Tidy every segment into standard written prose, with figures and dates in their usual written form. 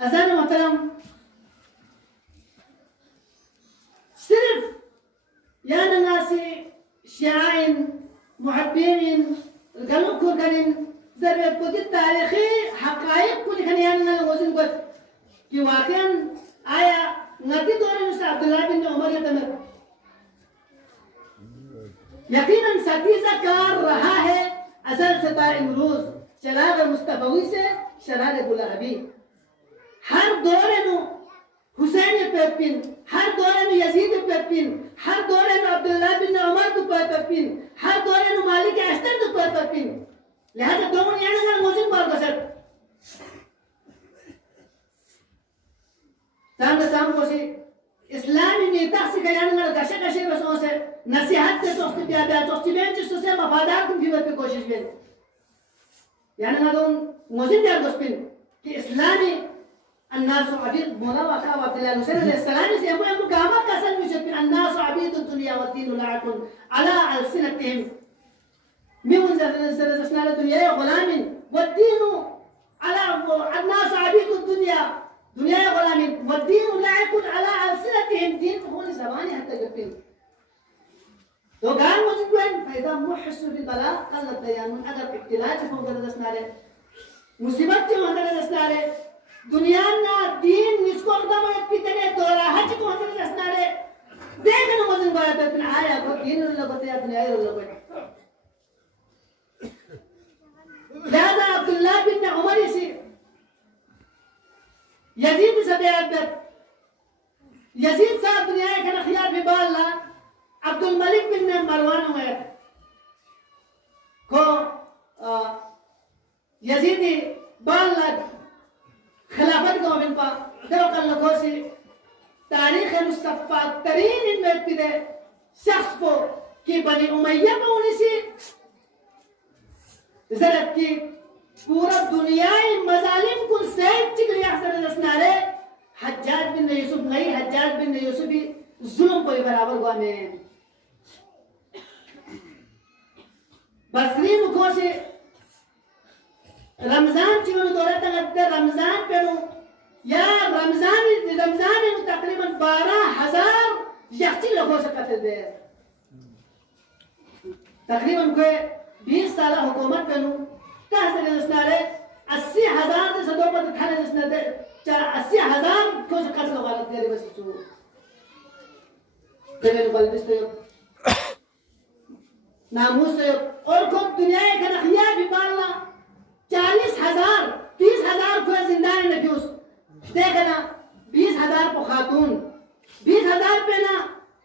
अज़ान मोहतरम सिर्फ या नासी शाइन محبين قالوا كوركانين زرب كودي تاريخي حقائق كل خنيان الوزن قد कि वाकई आया नदी दौरे में अब्दुल्ला बिन उमर तमर यकीनन सतीजा कार रहा है असल सता इमरोज चराग मुस्तफवी से शरार गुलाबी हर दौरे में हुसैन पेपिन हर दौरे में यजीद पेपिन हर दौरे में अब्दुल्ला बिन उमर को पेपिन हर दौरे में मालिक अश्तर को पेपिन लिहाजा दोनों यानी ना मुझे मार गसर साम कोशी इस्लामी नेता से कल्याण में कशे कशे बसों से नसीहत से सोचते प्यार सोचते बेंच से वफादार तुम जीवन पे कोशिश बेंच यानी ना दोन मुझे यार दोस्तिन कि इस्लामी अन्नास अबीद मोला वाका अब्दुल्लाह हुसैन अलैहिस्सलाम से हम कामा कसम मुझे अन्नास अबीद दुनिया व दीन लाकुन अला अलसिनतिहिम من سنة الدنيا غلام والدين على الناس عبيد الدنيا دنيا غلام والدين لاعب على ألسنتهم دين هو زماني حتى جبين تو قال مجبن فإذا محس بالبلاء قال الديان من أجر ابتلاء فوق الدسنارة مصيبة فوق الدسنارة دنيانا دين نسكو قدام يبتدي دورا هج فوق الدسنارة देखना मजन बात है फिर आया तो दीन लोग बताया दुनिया लोग لهذا عبد الله بن عمر يصير يزيد سبيعت يزيد صاحب دنيا كان خيار في بالله عبد الملك بن مروان عمر को यजीदी बाला खिलाफत को बिन पा दो कल लोगों से तारीख मुस्तफा तरीन इनमें पिदे शख्स को कि बनी उमैया में उन्हीं से ज़रब की पूरा दुनियाई मज़ालिम को सैद चिकली अक्सर दसनारे हज्जाज बिन यूसुफ नहीं हज्जाज बिन यूसुफ भी जुल्म कोई बराबर हुआ में बसरी मुखों से रमज़ान चिकन दौरे तक रमज़ान पे नो या रमज़ान में तकरीबन 12,000 यख्ती लोगों से कत्ल दे तकरीबन कोई 20 साल हुकूमत करूं तहसील दसनारे 80,000 से सदों पर खाने दसनारे 80,000 को से कत्ल वाला तेरे बस चू तेरे बल्बिस तो नामुस से और को दुनिया का नखिया भी पालना 40,000 30,000 को जिंदा ने फ्यूज देखना 20,000 को खातून 20,000 पे ना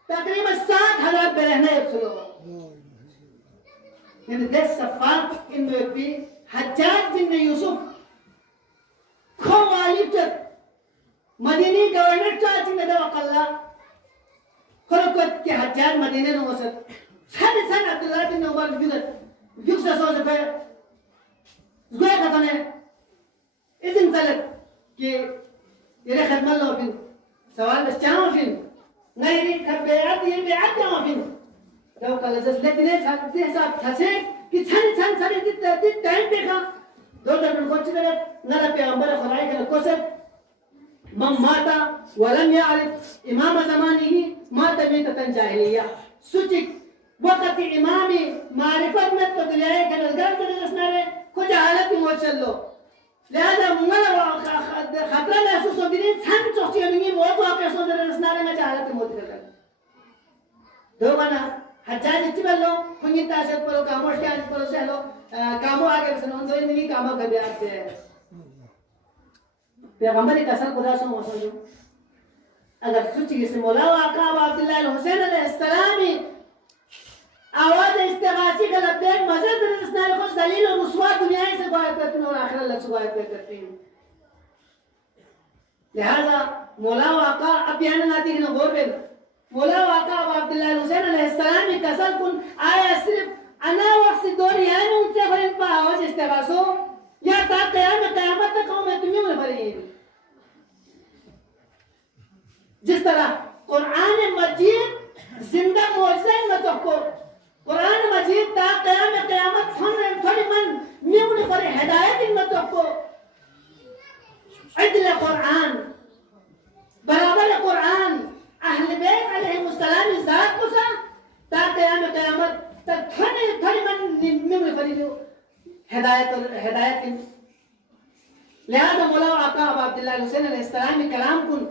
तकरीबन 60,000 पे रहना है सुनो من ذا السفار إنه يبي حجاج بن يوسف خواليفت مديني गवर्नर चाची ने दवा कल्ला खरोखर के حجاج मदीने में वसत सन अब्दुल्लाह बिन उमर जुगत से सोच पे जुए का तने इज़न तलक कि ये खदमत लो फिर सवाल बस चाहो फिर नहीं री खबेआत ये बेआत चाहो फिर दो कल जस लेकिन छाते साहब छसे कि छन दित टाइम देखा दो दिन को चिदर नला पैगंबर खुदाई के कोसे मम माता वलम यारिफ इमाम ज़मानी माता मीततन जाहिलिया सुचिक वक्त इमामी मारिफत में तो दिलाए के नजर से दसनारे को जहालत में चलो लिहाजा मुंगल खतरा महसूस होती नहीं छन चोची नहीं वो तो आप ऐसा दसनारे में जहालत में होती है दो बना हजाज इच्छिबल्लो कुंजिता से परो कामोश के आज परो से लो कामो आगे बसनो तो इनकी कामो कर दिया से पैगंबर का सल खुदा से मौसू अगर सोची से मौला आका अब्दुल्लाह हुसैन अलैहिस्सलाम आवाज इस्तिगासी का लबैक मजद रसना को जलील और रुसवा दुनिया से बाहर करते हैं और आखिरत लग सुबह करते हैं लिहाजा मौला आका अब यहाँ नाती के नगोर पे मौला वाका अब्दुल्लाह हुसैन अलैहिस्सलाम की कसम कुन आया सिर्फ अना वक्त दौर यानी उनसे फरिन पा आवाज इस्तिगासो या ता क़यामत तक मैं तुम्हें में फरिन जिस तरह कुरान मजीद जिंदा मौजज़ा में तो को कुरान मजीद ता क़यामत थोड़ी मन में उन्हें फरिन हिदायत में तो को अदल कुरान بيت عليهم السلام الزاد موسى تا قيامة ثاني من نمر فريدو هداية لهذا مولا आका अब्दुल्लाह हुसैन अलैहिस्सलाम में कलाम कुन